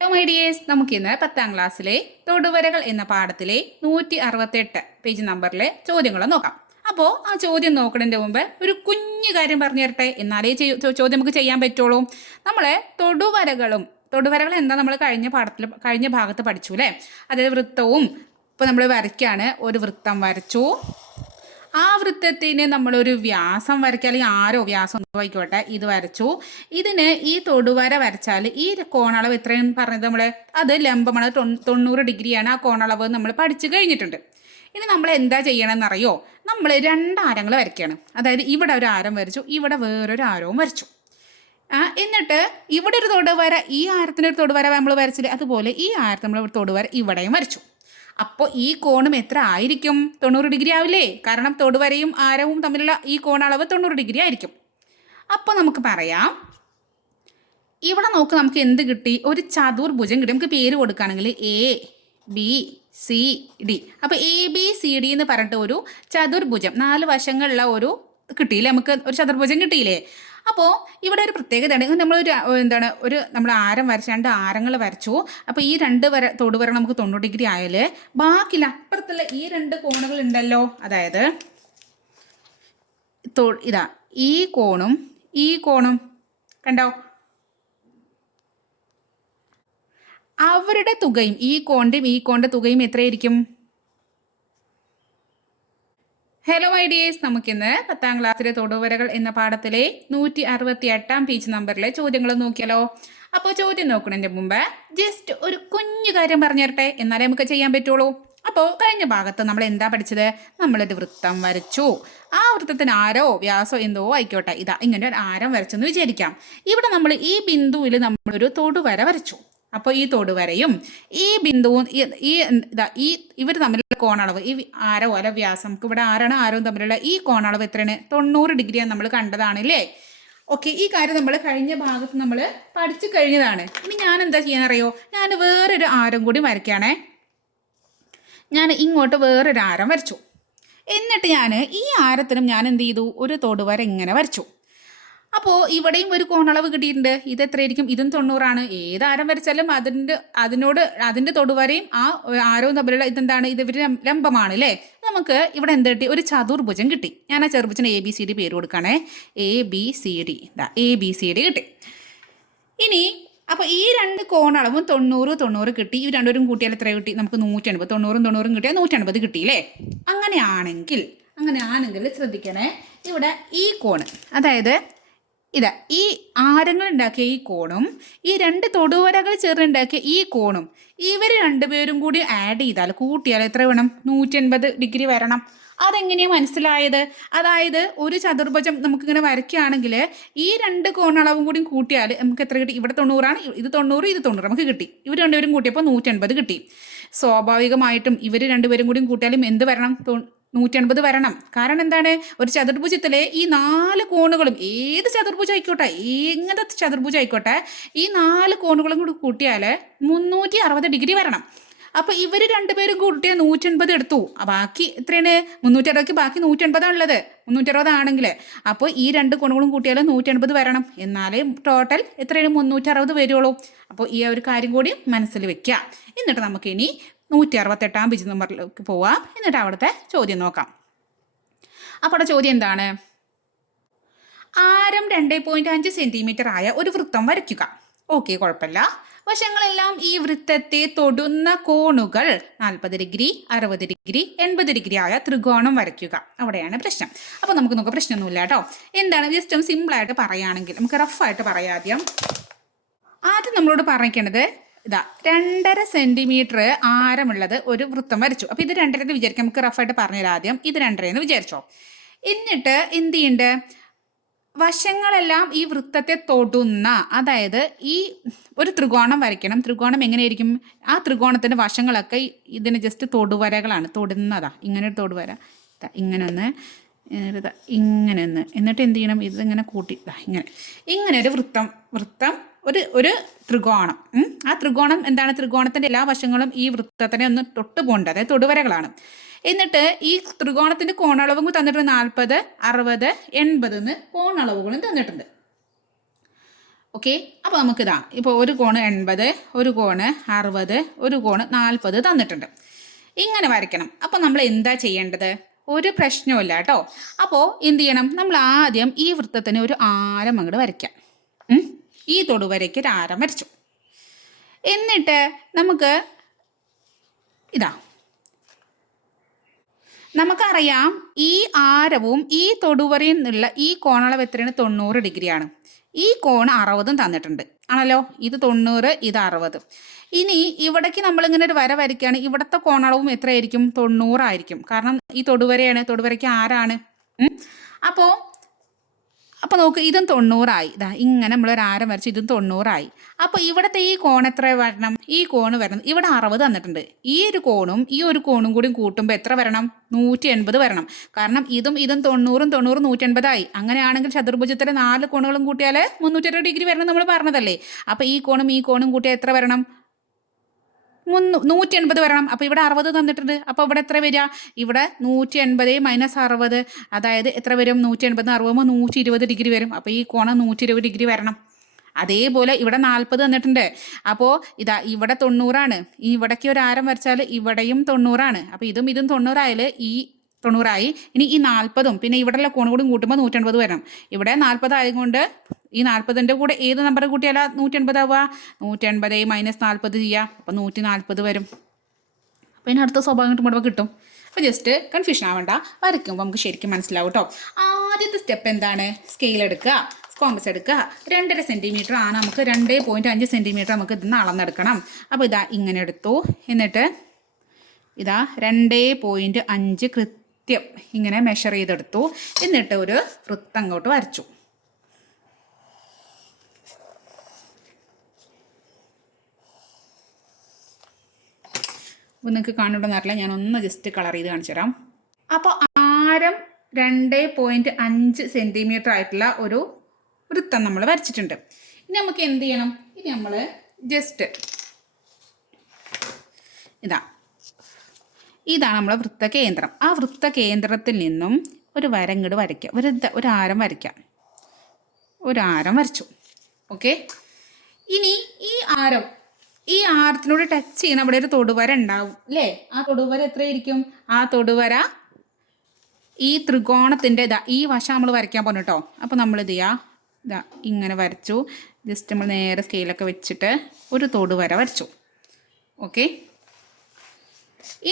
Hello my dears നമുക്കിന്ന് പത്താം ക്ലാസ്സിലെ തൊടുവരകൾ എന്ന പാഠത്തിലെ നൂറ്റി അറുപത്തെട്ട് പേജ് നമ്പറിലെ ചോദ്യങ്ങൾ നോക്കാം. അപ്പോൾ ആ ചോദ്യം നോക്കുന്നതിന്റെ മുമ്പ് ഒരു കുഞ്ഞു കാര്യം പറഞ്ഞു തരട്ടെ? എന്നാലേ ചോദ്യം നമുക്ക് ചെയ്യാൻ പറ്റുള്ളൂ. നമ്മളെ തൊടുവരകളും തൊടുവരകൾ എന്താ നമ്മൾ കഴിഞ്ഞ പാഠത്തിൽ കഴിഞ്ഞ ഭാഗത്ത് പഠിച്ചു അല്ലേ? അതായത് വൃത്തവും ഇപ്പോൾ നമ്മൾ വരയ്ക്കാണ്. ഒരു വൃത്തം വരച്ചു. ആ വൃത്തത്തിന് നമ്മളൊരു വ്യാസം വരയ്ക്കുക അല്ലെങ്കിൽ ആരോ വ്യാസം എന്തോ ആയിക്കോട്ടെ ഇത് വരച്ചു. ഇതിന് ഈ തൊടുവര വരച്ചാൽ ഈ കോണളവ് ഇത്രയും പറഞ്ഞത് നമ്മൾ അത് ലംബമാണ് തൊണ്ണൂ- തൊണ്ണൂറ് ഡിഗ്രിയാണ് ആ കോണളവ് നമ്മൾ പഠിച്ചു കഴിഞ്ഞിട്ടുണ്ട്. ഇനി നമ്മൾ എന്താ ചെയ്യണമെന്നറിയോ നമ്മൾ രണ്ട് ആരങ്ങൾ വരയ്ക്കുകയാണ്. അതായത് ഇവിടെ ഒരു ആരം വരച്ചു ഇവിടെ വേറൊരു ആരവും വരച്ചു. എന്നിട്ട് ഇവിടെ ഒരു തൊടുവര ഈ ആരത്തിനൊരു തൊടുവര നമ്മൾ വരച്ചില്ലേ അതുപോലെ ഈ ആരത്തിൽ നമ്മൾ തൊടുവര ഇവിടെയും വരച്ചു. അപ്പോൾ ഈ കോണും എത്ര ആയിരിക്കും? തൊണ്ണൂറ് ഡിഗ്രി ആവില്ലേ? കാരണം തൊടുവരയും ആരവും തമ്മിലുള്ള ഈ കോണളവ് തൊണ്ണൂറ് ഡിഗ്രി ആയിരിക്കും. അപ്പോൾ നമുക്ക് പറയാം. ഇവിടെ നോക്ക് നമുക്ക് എന്ത് കിട്ടി? ഒരു ചതുർഭുജം കിട്ടി. നമുക്ക് പേര് കൊടുക്കുകയാണെങ്കിൽ എ ബി സി ഡി അപ്പോൾ എ ബി സി ഡി എന്ന് പറഞ്ഞിട്ട് ഒരു ചതുർഭുജം നാല് വശങ്ങളുള്ള ഒരു കിട്ടിയില്ലേ? നമുക്ക് ഒരു ചതുർഭുജം കിട്ടിയില്ലേ? അപ്പോൾ ഇവിടെ ഒരു പ്രത്യേകതയാണ്. നമ്മളൊരു എന്താണ് ഒരു നമ്മൾ ആരം വരച്ച് രണ്ട് ആരങ്ങൾ വരച്ചു. അപ്പോൾ ഈ രണ്ട് വര തൊടുവര നമുക്ക് തൊണ്ണൂറ് ഡിഗ്രി ആയാൽ ബാക്കി അപ്പുറത്തുള്ള ഈ രണ്ട് കോണുകൾ ഉണ്ടല്ലോ. അതായത് ഇതാ ഈ കോണും ഈ കോണും കണ്ടോ? അവരുടെ തുകയും ഈ കോണിന്റെയും ഈ കോണിന്റെ തുകയും എത്രയായിരിക്കും? ഹലോ ഐഡിയേഴ്സ് നമുക്കിന്ന് പത്താം ക്ലാസ്സിലെ തൊടുവരകൾ എന്ന പാഠത്തിലെ നൂറ്റി അറുപത്തി എട്ടാം പേജ് നമ്പറിലെ ചോദ്യങ്ങൾ നോക്കിയാലോ? അപ്പോൾ ചോദ്യം നോക്കുന്നതിന്റെ മുമ്പ് ജസ്റ്റ് ഒരു കുഞ്ഞു കാര്യം പറഞ്ഞു തരട്ടെ എന്നാലേ നമുക്ക് ചെയ്യാൻ പറ്റുള്ളൂ. അപ്പോൾ കഴിഞ്ഞ ഭാഗത്ത് നമ്മൾ എന്താ പഠിച്ചത്? നമ്മളൊരു വൃത്തം വരച്ചു. ആ വൃത്തത്തിന് ആരോ വ്യാസോ എന്തോ ആയിക്കോട്ടെ. ഇതാ ഇങ്ങനെ ഒരു ആരം വരച്ചെന്ന് വിചാരിക്കാം. ഇവിടെ നമ്മൾ ഈ ബിന്ദുവിൽ നമ്മളൊരു തൊടുവര വരച്ചു. അപ്പോൾ ഈ തൊടുവരയും ഈ ബിന്ദുവും ഈ എന്താ ഈ ഇവർ തമ്മിലുള്ള കോണളവ് ഈ ആരോ അല്ല വ്യാസം നമുക്ക് ഇവിടെ ആരാണ് ആരവും തമ്മിലുള്ള ഈ കോണളവ് എത്രയാണ്? തൊണ്ണൂറ് ഡിഗ്രിയാണ് നമ്മൾ കണ്ടതാണ് കണ്ടതാണല്ലേ? ഓക്കെ ഈ കാര്യം നമ്മൾ കഴിഞ്ഞ ഭാഗത്ത് നമ്മൾ പഠിച്ചു കഴിഞ്ഞതാണ്. ഇനി ഞാൻ എന്താ ചെയ്യാൻ അറിയോ ഞാൻ വേറൊരു ആരം കൂടി വരയ്ക്കുകയാണേ ഞാൻ ഇങ്ങോട്ട് വേറൊരു ആരം വരച്ചു. എന്നിട്ട് ഞാൻ ഈ ആരത്തിനും ഞാൻ എന്ത് ചെയ്തു? ഒരു തൊടുവര ഇങ്ങനെ വരച്ചു. അപ്പോൾ ഇവിടെയും ഒരു കോണളവ് കിട്ടിയിട്ടുണ്ട്. ഇത് എത്രയായിരിക്കും? ഇതും തൊണ്ണൂറാണ്. ഏത് ആരം വരച്ചാലും അതിന്റെ അതിനോട് അതിന്റെ തൊടുവരയും ആ ആരവും തമ്മിലുള്ള ഇതെന്താണ്? ഇത് ഇവർ ലംബമാണ് അല്ലേ? നമുക്ക് ഇവിടെ എന്ത് കിട്ടി? ഒരു ചതുർഭുജം കിട്ടി. ഞാൻ ആ ചെറുഭുജന് എ ബി സി ഡി പേര് കൊടുക്കണേ. A B C D A B C D കിട്ടി. ഇനി അപ്പോൾ ഈ രണ്ട് കോണളവും തൊണ്ണൂറ് തൊണ്ണൂറ് കിട്ടി. ഈ രണ്ടുപേരും കൂട്ടിയാൽ എത്ര കിട്ടി? നമുക്ക് നൂറ്റൻപത്. തൊണ്ണൂറും തൊണ്ണൂറും കിട്ടിയാൽ നൂറ്റൻപത് കിട്ടിയില്ലേ അങ്ങനെയാണെങ്കിൽ അങ്ങനെയാണെങ്കിൽ ശ്രദ്ധിക്കണേ. ഇവിടെ ഈ കോണ് അതായത് ഇതാ ഈ ആരങ്ങൾ ഉണ്ടാക്കിയ ഈ കോണും ഈ രണ്ട് തൊടുവരകൾ ചേർന്നുണ്ടാക്കിയ ഈ കോണും ഇവർ രണ്ടുപേരും കൂടി ആഡ് ചെയ്താൽ കൂട്ടിയാൽ എത്ര വേണം? നൂറ്റി നൂറ്റൻപത് ഡിഗ്രി വരണം. അതെങ്ങനെയാണ് മനസ്സിലായത്? അതായത് ഒരു ചതുർഭുജം നമുക്കിങ്ങനെ വരയ്ക്കുകയാണെങ്കിൽ ഈ രണ്ട് കോണളവും കൂടി കൂട്ടിയാൽ നമുക്ക് എത്ര കിട്ടി? ഇവിടെ തൊണ്ണൂറാണ് ഇത് തൊണ്ണൂറ് ഇത് തൊണ്ണൂറ് നമുക്ക് കിട്ടി. ഇവർ രണ്ടുപേരും കൂട്ടിയപ്പോൾ നൂറ്റൻപത് കിട്ടി. സ്വാഭാവികമായിട്ടും ഇവർ രണ്ടുപേരും കൂടി കൂട്ടിയാലും എന്ത് വരണം? തൊ- നൂറ്റൻപത് വരണം. കാരണം എന്താണ്? ഒരു ചതുർഭുജത്തിലെ ഈ നാല് കോണുകളും ഏത് ചതുർഭുജം ആയിക്കോട്ടെ എങ്ങനത്തെ ചതുർഭുജം ആയിക്കോട്ടെ ഈ നാല് കോണുകളും കൂടി കൂട്ടിയാൽ മുന്നൂറ്റി അറുപത് ഡിഗ്രി വരണം. അപ്പോൾ ഇവർ രണ്ടുപേരും കൂട്ടിയാൽ നൂറ്റൻപത് എടുത്തു. ബാക്കി എത്രയാണ്? അറുപത് ബാക്കി നൂറ്റൻപതാണ് ഉള്ളത്. മുന്നൂറ്റി അറുപതാണെങ്കിൽ അപ്പോൾ ഈ രണ്ട് കോണുകളും കൂട്ടിയാൽ നൂറ്റൻപത് വരണം. എന്നാലേ ടോട്ടൽ എത്രയാണ്? മുന്നൂറ്റി അറുപത് വരുള്ളൂ അപ്പോൾ ഈ ഒരു കാര്യം കൂടി മനസ്സിൽ വെക്കുക എന്നിട്ട് നമുക്കിനി നൂറ്റി അറുപത്തെട്ടാം പേജ് നമ്പറിലേക്ക് പോവാം. എന്നിട്ട് അവിടുത്തെ ചോദ്യം നോക്കാം. അപ്പോൾ അവിടെ ചോദ്യം എന്താണ്? ആരം രണ്ട് പോയിന്റ് അഞ്ച് സെന്റിമീറ്റർ ആയ ഒരു വൃത്തം വരയ്ക്കുക. ഓക്കെ കുഴപ്പമില്ല. വശങ്ങളെല്ലാം ഈ വൃത്തത്തെ തൊടുന്ന കോണുകൾ നാൽപ്പത് ഡിഗ്രി അറുപത് ഡിഗ്രി എൺപത് ഡിഗ്രി ആയ ത്രികോണം വരയ്ക്കുക. അവിടെയാണ് പ്രശ്നം. അപ്പോൾ നമുക്ക് നോക്കാം പ്രശ്നമൊന്നുമില്ല കേട്ടോ. എന്താണ്? ജസ്റ്റ് സിമ്പിളായിട്ട് പറയുകയാണെങ്കിൽ നമുക്ക് റഫായിട്ട് പറയാം ആദ്യം നമ്മളോട് പറഞ്ഞിരിക്കേണ്ടത് ഇതാ രണ്ടര സെന്റിമീറ്റർ ആരമുള്ളത് ഒരു വൃത്തം വരച്ചു. അപ്പോൾ ഇത് രണ്ടര എന്ന് വിചാരിക്കാം. നമുക്ക് റഫായിട്ട് പറഞ്ഞുതരാം ആദ്യം. ഇത് രണ്ടര എന്ന് വിചാരിച്ചോ. എന്നിട്ട് എന്ത് ചെയ്യുന്നുണ്ട് വശങ്ങളെല്ലാം ഈ വൃത്തത്തെ തൊടുന്ന അതായത് ഈ ഒരു ത്രികോണം വരയ്ക്കണം. ത്രികോണം എങ്ങനെയായിരിക്കും? ആ ത്രികോണത്തിന്റെ വശങ്ങളൊക്കെ ഇതിന് ജസ്റ്റ് തൊടുവരകളാണ്. തൊടുന്നതാ. ഇങ്ങനെ ഒരു തൊടുവര. ഇങ്ങനെ ഒന്ന് ഇങ്ങനെ ഒന്ന്. എന്നിട്ട് എന്ത് ചെയ്യണം? ഇതിങ്ങനെ കൂട്ടി ഇങ്ങനെ. ഇങ്ങനെ ഒരു വൃത്തം വൃത്തം ഒരു ഒരു ത്രികോണം. ആ ത്രികോണം എന്താണ്? ത്രികോണത്തിന്റെ എല്ലാ വശങ്ങളും ഈ വൃത്തത്തിനെ ഒന്ന് തൊട്ട് പോകേണ്ടത് അതായത് തൊടുവരകളാണ്. എന്നിട്ട് ഈ ത്രികോണത്തിന്റെ കോണളവും തന്നിട്ടുണ്ട് നാൽപ്പത് അറുപത് എൺപത് എന്ന് കോണളവുകളും തന്നിട്ടുണ്ട്. ഓക്കെ? അപ്പോൾ നമുക്കിതാ ഇപ്പോൾ ഒരു കോണ് എൺപത് ഒരു കോണ് അറുപത് ഒരു കോണ് നാൽപ്പത് തന്നിട്ടുണ്ട്. ഇങ്ങനെ വരയ്ക്കണം. അപ്പോൾ നമ്മൾ എന്താ ചെയ്യേണ്ടത്? ഒരു പ്രശ്നവുമില്ല കേട്ടോ. അപ്പോൾ എന്ത് ചെയ്യണം? നമ്മൾ ആദ്യം ഈ വൃത്തത്തിന് ഒരു ആരം അങ്ങോട്ട് വരയ്ക്കാം? ഈ തൊടുവരയ്ക്ക് ഒരു ആരം വരച്ചു. എന്നിട്ട് നമുക്ക് ഇതാ. നമുക്കറിയാം ഈ ആരവും ഈ തൊടുവരയിൽ നിന്നുള്ള ഈ കോണളവ് എത്രയാണ് തൊണ്ണൂറ് ഡിഗ്രിയാണ്. ഈ കോണ് അറുപതും തന്നിട്ടുണ്ട്. ആണല്ലോ? ഇത് തൊണ്ണൂറ് ഇത് അറുപത്. ഇനി ഇവിടേക്ക് നമ്മളിങ്ങനെ ഒരു വര വരയ്ക്കുകയാണ്. ഇവിടുത്തെ കോണളവും എത്രയായിരിക്കും? തൊണ്ണൂറായിരിക്കും. കാരണം ഈ തൊടുവരയാണ്. തൊടുവരയ്ക്ക് ആരാണ്? അപ്പോൾ അപ്പോൾ നോക്ക് ഇതും തൊണ്ണൂറായി. ഇതാ ഇങ്ങനെ നമ്മൾ ഒരു ആരം വരച്ച് ഇതും തൊണ്ണൂറായി. അപ്പോൾ ഇവിടുത്തെ ഈ കോൺ എത്ര വരണം? ഈ കോണ് വരണം. ഇവിടെ അറുപത് തന്നിട്ടുണ്ട്. ഈ ഒരു കോണും ഈ ഒരു കോണും കൂടി കൂട്ടുമ്പോൾ എത്ര വരണം? നൂറ്റി എൺപത് വരണം. കാരണം ഇതും ഇതും തൊണ്ണൂറും തൊണ്ണൂറും നൂറ്റി എൺപതായി അങ്ങനെയാണെങ്കിൽ ചതുർഭുജത്തിലെ നാല് കോണുകളും കൂട്ടിയാൽ മുന്നൂറ്റി ഡിഗ്രി വരണം നമ്മൾ പറഞ്ഞതല്ലേ? അപ്പോൾ ഈ കോണും ഈ കോണും കൂട്ടിയാൽ എത്ര വരണം? മുന്നൂ നൂറ്റി എൺപത് വരണം. അപ്പോൾ ഇവിടെ അറുപത് തന്നിട്ടുണ്ട്. അപ്പോൾ ഇവിടെ എത്ര വരിക? ഇവിടെ നൂറ്റി എൺപത് മൈനസ് അറുപത്. അതായത് എത്ര വരും? നൂറ്റി എൺപത് അറുപത് നൂറ്റി ഇരുപത് ഡിഗ്രി വരും. അപ്പോൾ ഈ കോണം നൂറ്റി ഇരുപത് ഡിഗ്രി വരണം. അതേപോലെ ഇവിടെ നാൽപ്പത് തന്നിട്ടുണ്ട്. അപ്പോൾ ഇതാ ഇവിടെ തൊണ്ണൂറാണ്. ഈ ഇവിടേക്ക് ഒരു ആരം വരച്ചാൽ ഇവിടെയും തൊണ്ണൂറാണ്. അപ്പോൾ ഇതും ഇതും തൊണ്ണൂറായാൽ ഈ തൊണ്ണൂറായി. ഇനി ഈ നാൽപ്പതും പിന്നെ ഇവിടെയുള്ള കോണുകൂടും കൂട്ടുമ്പോൾ കൂട്ടുമ്പോൾ നൂറ്റൻപത് വരണം. ഇവിടെ നാൽപ്പത് ആയതുകൊണ്ട് ഈ നാൽപ്പതിന്റെ കൂടെ ഏത് നമ്പർ കൂട്ടിയാലാ? നൂറ്റി എൺപതാവുക നൂറ്റി നൂറ്റൻപത് മൈനസ് നാൽപ്പത് ചെയ്യുക അപ്പോൾ നൂറ്റി നാൽപ്പത് വരും. അപ്പോൾ ഇനി അടുത്ത സ്വാഭാവികമായിട്ടും ഇവിടെ കിട്ടും. അപ്പോൾ ജസ്റ്റ് കൺഫ്യൂഷൻ ആവണ്ട. വരയ്ക്കുമ്പോൾ നമുക്ക് ശരിക്കും മനസ്സിലാവും കേട്ടോ ആദ്യത്തെ സ്റ്റെപ്പ് എന്താണ്? സ്കെയിൽ എടുക്കുക. കോമ്പസ് എടുക്കുക. രണ്ടര സെന്റിമീറ്റർ ആണ് നമുക്ക് രണ്ട് പോയിന്റ് അഞ്ച് സെന്റിമീറ്റർ നമുക്ക് ഇതിൽ നിന്ന് അളന്നെടുക്കണം. അപ്പോൾ ഇതാ ഇങ്ങനെ എടുത്തു. എന്നിട്ട് ഇതാ രണ്ട് പോയിന്റ് അഞ്ച് കൃത്യം ഇങ്ങനെ മെഷർ ചെയ്തെടുത്തു. എന്നിട്ട് ഒരു വൃത്തം അങ്ങോട്ട് വരച്ചു. അപ്പോൾ നിങ്ങൾക്ക് കാണുന്നുണ്ടെന്ന് അറിയില്ല. ഞാൻ ഒന്ന് ജസ്റ്റ് കളർ ചെയ്ത് കാണിച്ചു തരാം. അപ്പോൾ ആരം രണ്ട് പോയിന്റ് അഞ്ച് സെന്റിമീറ്റർ ആയിട്ടുള്ള ഒരു വൃത്തം നമ്മൾ വരച്ചിട്ടുണ്ട്. ഇനി നമുക്ക് എന്ത് ചെയ്യണം? ഇനി നമ്മൾ ജസ്റ്റ് ഇതാ. ഇതാണ് നമ്മളെ വൃത്ത കേന്ദ്രം. ആ വൃത്ത കേന്ദ്രത്തിൽ നിന്നും ഒരു വരങ്ങട് വരയ്ക്കാം. ഒരു ഒരു ആരം വരയ്ക്കാം. ഒരു ആരം വരച്ചു. ഓക്കെ ഇനി ഈ ആരം ഈ ആർത്തിനോട് ടച്ച് ചെയ്യുന്ന അവിടെ ഒരു തൊടുവര ഉണ്ടാവും അല്ലേ ആ തൊടുവര എത്രയായിരിക്കും? ആ തൊടുവര ഈ ത്രികോണത്തിന്റെ ഇതാ ഈ വശം നമ്മൾ വരയ്ക്കാൻ പോകുന്നു കേട്ടോ അപ്പോൾ നമ്മൾ ഇത് ചെയ്യാം ഇതാ ഇങ്ങനെ വരച്ചു. ജസ്റ്റ് നമ്മൾ നേരെ സ്കെയിലൊക്കെ വെച്ചിട്ട് ഒരു തൊടുവര വരച്ചു. ഓക്കെ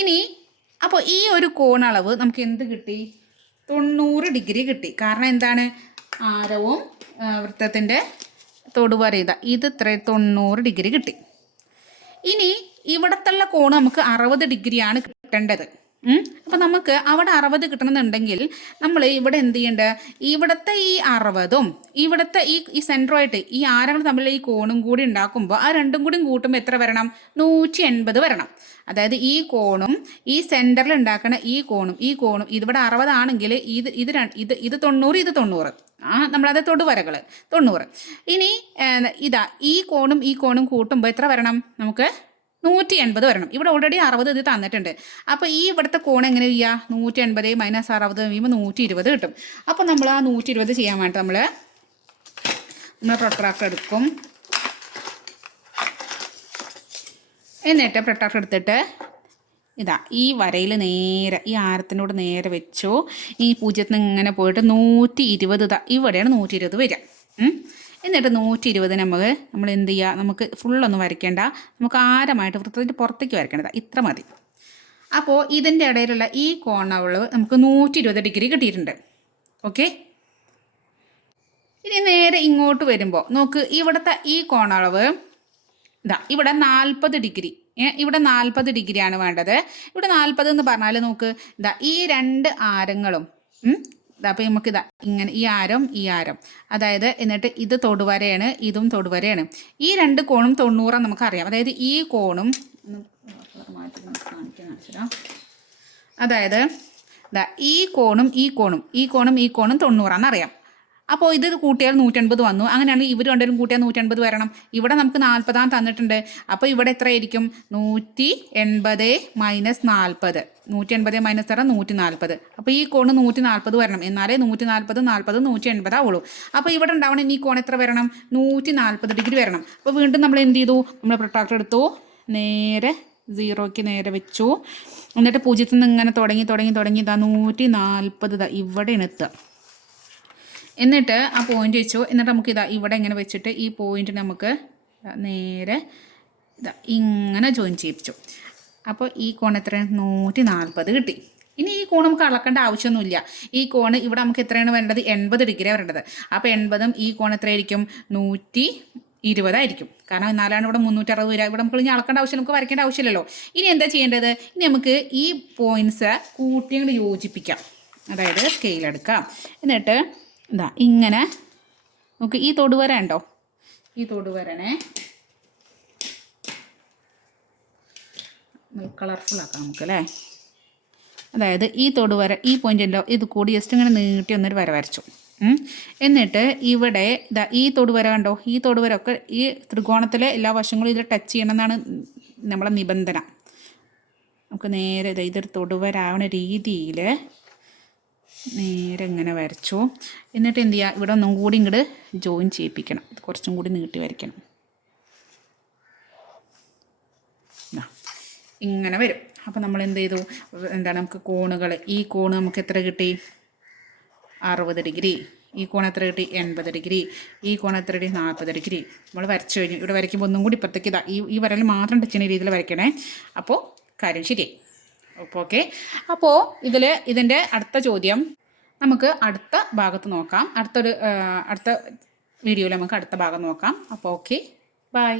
ഇനി അപ്പോൾ ഈ ഒരു കോണളവ് നമുക്ക് എന്ത് കിട്ടി? തൊണ്ണൂറ് ഡിഗ്രി കിട്ടി. കാരണം എന്താണ്? ആരവും വൃത്തത്തിന്റെ തൊടുവര ഇതാ ഇത് ഇത്ര തൊണ്ണൂറ് ഡിഗ്രി കിട്ടി. ഇനി ഇവിടത്തുള്ള കോണ് നമുക്ക് അറുപത് ഡിഗ്രിയാണ് കിട്ടേണ്ടത്. അപ്പം നമുക്ക് അവിടെ അറുപത് കിട്ടണമെന്നുണ്ടെങ്കിൽ നമ്മൾ ഇവിടെ എന്ത് ചെയ്യേണ്ട? ഇവിടത്തെ ഈ അറുപതും ഇവിടുത്തെ ഈ ഈ സെന്ററുമായിട്ട് ഈ ആരങ്ങൾ തമ്മിൽ ഈ കോണും കൂടി ഉണ്ടാക്കുമ്പോൾ ആ രണ്ടും കൂടി കൂട്ടുമ്പോൾ എത്ര വരണം? നൂറ്റി എൺപത് വരണം. അതായത് ഈ കോണും ഈ സെന്ററിൽ ഉണ്ടാക്കുന്ന ഈ കോണും ഈ കോണും ഇതിവിടെ അറുപതാണെങ്കിൽ ഇത് ഇത് ഇത് ഇത് തൊണ്ണൂറ് ഇത് തൊണ്ണൂറ്. ആ നമ്മളത് തൊടുവരകൾ തൊണ്ണൂറ്. ഇനി ഇതാ ഈ കോണും ഈ കോണും കൂട്ടുമ്പോൾ എത്ര വരണം നമുക്ക്? നൂറ്റി എൺപത് വരണം. ഇവിടെ ഓൾറെഡി അറുപത് ഇത് തന്നിട്ടുണ്ട്. അപ്പോൾ ഈ ഇവിടുത്തെ കോൺ എങ്ങനെ ചെയ്യുക നൂറ്റി എൺപത് മൈനസ് അറുപത് കഴിയുമ്പോൾ നൂറ്റി ഇരുപത് കിട്ടും. അപ്പോൾ നമ്മൾ ആ നൂറ്റി ഇരുപത് ചെയ്യാൻ വേണ്ടി നമ്മൾ നമ്മൾ പ്രൊട്രാക്ടർ എടുക്കും. എന്നിട്ട് പ്രൊട്രാക്ടർ എടുത്തിട്ട് ഇതാ ഈ വരയിൽ നേരെ ഈ ആരത്തിനോട് നേരെ വെച്ചോ ഈ പൂജ്യത്തിന് ഇങ്ങനെ പോയിട്ട് നൂറ്റി ഇരുപത് ഇതാ ഇവിടെയാണ് നൂറ്റി ഇരുപത് വരിക എന്നിട്ട് നൂറ്റി ഇരുപത് നമുക്ക് നമ്മൾ എന്ത് ചെയ്യുക? നമുക്ക് ഫുള്ളൊന്നും വരയ്ക്കേണ്ട നമുക്ക് ആരമായിട്ട് വൃത്തത്തിന്റെ പുറത്തേക്ക് വരയ്ക്കേണ്ടത് ഇത്ര മതി. അപ്പോൾ ഇതിന്റെ ഇടയിലുള്ള ഈ കോണവൾ നമുക്ക് നൂറ്റി ഇരുപത് ഡിഗ്രി കിട്ടിയിട്ടുണ്ട്. ഓക്കെ ഇനി നേരെ ഇങ്ങോട്ട് വരുമ്പോൾ നോക്ക് ഇവിടുത്തെ ഈ കോണളവ് ഇതാ ഇവിടെ നാൽപ്പത് ഡിഗ്രി ഇവിടെ നാൽപ്പത് ഡിഗ്രിയാണ് വേണ്ടത്. ഇവിടെ നാൽപ്പത് എന്ന് പറഞ്ഞാൽ നോക്ക് ഇതാ ഈ രണ്ട് ആരങ്ങളും അപ്പോൾ നമുക്ക് ഇതാ ഇങ്ങനെ ഈ ആരം ഈ ആരം. അതായത് എന്നിട്ട് ഇത് തൊടുവരയാണ് ഇതും തൊടുവരയാണ്. ഈ രണ്ട് കോണും തൊണ്ണൂറാണ് നമുക്കറിയാം അതായത് ഈ കോണും അതായത് ഈ കോണും ഈ കോണും ഈ കോണും ഈ കോണും തൊണ്ണൂറാന്ന് അറിയാം. അപ്പോൾ ഇത് കൂട്ടിയാൽ നൂറ്റൻപത് വന്നു. അങ്ങനെയാണെങ്കിൽ ഇവർ രണ്ടുപേരും കൂട്ടിയാൽ നൂറ്റൻപത് വരണം. ഇവിടെ നമുക്ക് നാൽപ്പതാണ് തന്നിട്ടുണ്ട്. അപ്പോൾ ഇവിടെ എത്രയായിരിക്കും? നൂറ്റി എൺപത് മൈനസ് നാൽപ്പത്. നൂറ്റി എൺപത് മൈനസ് തരാം നൂറ്റി നാൽപ്പത് അപ്പോൾ ഈ കോണ് നൂറ്റി നാൽപ്പത് വരണം. എന്നാലേ നൂറ്റി നാൽപ്പത് നാൽപ്പത് നൂറ്റി എൺപത് ആവുള്ളൂ അപ്പോൾ ഇവിടെ ഉണ്ടാവണം ഈ കോൺ എത്ര വരണം? നൂറ്റി നാൽപ്പത് ഡിഗ്രി വരണം. അപ്പോൾ വീണ്ടും നമ്മൾ എന്ത് ചെയ്തു? നമ്മൾ പ്രൊട്ടാക്ടർ എടുത്തു. നേരെ സീറോയ്ക്ക് നേരെ വെച്ചു. എന്നിട്ട് പൂജ്യത്തിൽ നിന്ന് ഇങ്ങനെ തുടങ്ങി തുടങ്ങി തുടങ്ങി. ഇതാ നൂറ്റി നാൽപ്പത് ഇതാ ഇവിടെയാണ് എത്തുക. എന്നിട്ട് ആ പോയിന്റ് വെച്ചു. എന്നിട്ട് നമുക്ക് ഇതാ ഇവിടെ ഇങ്ങനെ വെച്ചിട്ട് ഈ പോയിന്റ് നമുക്ക് നേരെ ഇതാ ഇങ്ങനെ ജോയിൻ ചെയ്യിപ്പിച്ചു. അപ്പോൾ ഈ കോൺ എത്ര നൂറ്റി നാൽപ്പത് കിട്ടി. ഇനി ഈ കോൺ നമുക്ക് അളക്കേണ്ട ആവശ്യമൊന്നുമില്ല. ഈ കോണ് ഇവിടെ നമുക്ക് എത്രയാണ് വരേണ്ടത്? എൺപത് ഡിഗ്രിയാണ് വരേണ്ടത്. അപ്പോൾ എൺപതും ഈ കോൺ എത്രയായിരിക്കും? നൂറ്റി ഇരുപതായിരിക്കും. കാരണം എന്നാലാണ് ഇവിടെ മുന്നൂറ്റി അറുപത് വരിക. ഇവിടെ നമുക്ക് ഇനി അളക്കേണ്ട ആവശ്യം നമുക്ക് വരയ്ക്കേണ്ട ആവശ്യമില്ലല്ലോ. ഇനി എന്താ ചെയ്യേണ്ടത്? ഇനി നമുക്ക് ഈ പോയിന്റ്സ് കൂട്ടി അങ്ങോട്ട് യോജിപ്പിക്കാം. അതായത് സ്കെയിൽ എടുക്കാം. എന്നിട്ട് ഇതാ ഇങ്ങനെ. നോക്ക് ഈ തൊടുവര ഉണ്ടോ? ഈ തൊടുവരനെ കളർഫുൾ ആക്കാം നമുക്ക് അല്ലേ? അതായത് ഈ തൊടുവര ഈ പോയിന്റിന്റെ ഇത് കൂടി ജസ്റ്റ് ഇങ്ങനെ നീട്ടി ഒന്നൊരു വര വരച്ചു. എന്നിട്ട് ഇവിടെ ഇതാ ഈ തൊടുവര കണ്ടോ? ഈ തൊടുവര ഒക്കെ ഈ ത്രികോണത്തിലെ എല്ലാ വശങ്ങളും ഇതിൽ ടച്ച് ചെയ്യണമെന്നാണ് നമ്മളെ നിബന്ധന. നമുക്ക് നേരെ ഇതൊരു തൊടുവരാവണ രീതിയിൽ നേരെ ഇങ്ങനെ വരച്ചു. എന്നിട്ട് എന്ത് ചെയ്യുക ഇവിടെ ഒന്നും കൂടി ഇങ്ങോട്ട് ജോയിൻ ചെയ്യിപ്പിക്കണം. കുറച്ചും കൂടി നീട്ടി വരയ്ക്കണം. ഇങ്ങനെ വരും. അപ്പോൾ നമ്മൾ എന്ത് ചെയ്തു? എന്താണ് നമുക്ക് കോണുകൾ ഈ കോണ് നമുക്ക് എത്ര കിട്ടി? അറുപത് ഡിഗ്രി. ഈ കോൺ എത്ര കിട്ടി? എൺപത് ഡിഗ്രി. ഈ കോൺ എത്ര കിട്ടി? നാൽപ്പത് ഡിഗ്രി. നമ്മൾ വരച്ചു കഴിഞ്ഞു. ഇവിടെ വരയ്ക്കുമ്പോൾ ഒന്നും കൂടി ഇപ്പോഴത്തേക്ക് ഇതാ. ഈ ഈ വരൽ മാത്രം ടച്ച് ചെയ്യുന്ന രീതിയിൽ വരയ്ക്കണേ. അപ്പോൾ കാര്യം ശരിയായി. അപ്പോൾ ഓക്കെ അപ്പോൾ ഇതിൽ ഇതിന്റെ അടുത്ത ചോദ്യം. നമുക്ക് അടുത്ത ഭാഗത്ത് നോക്കാം. അടുത്തൊരു അടുത്ത വീഡിയോയിൽ നമുക്ക് അടുത്ത ഭാഗം നോക്കാം. അപ്പോൾ ഓക്കെ. ബൈ.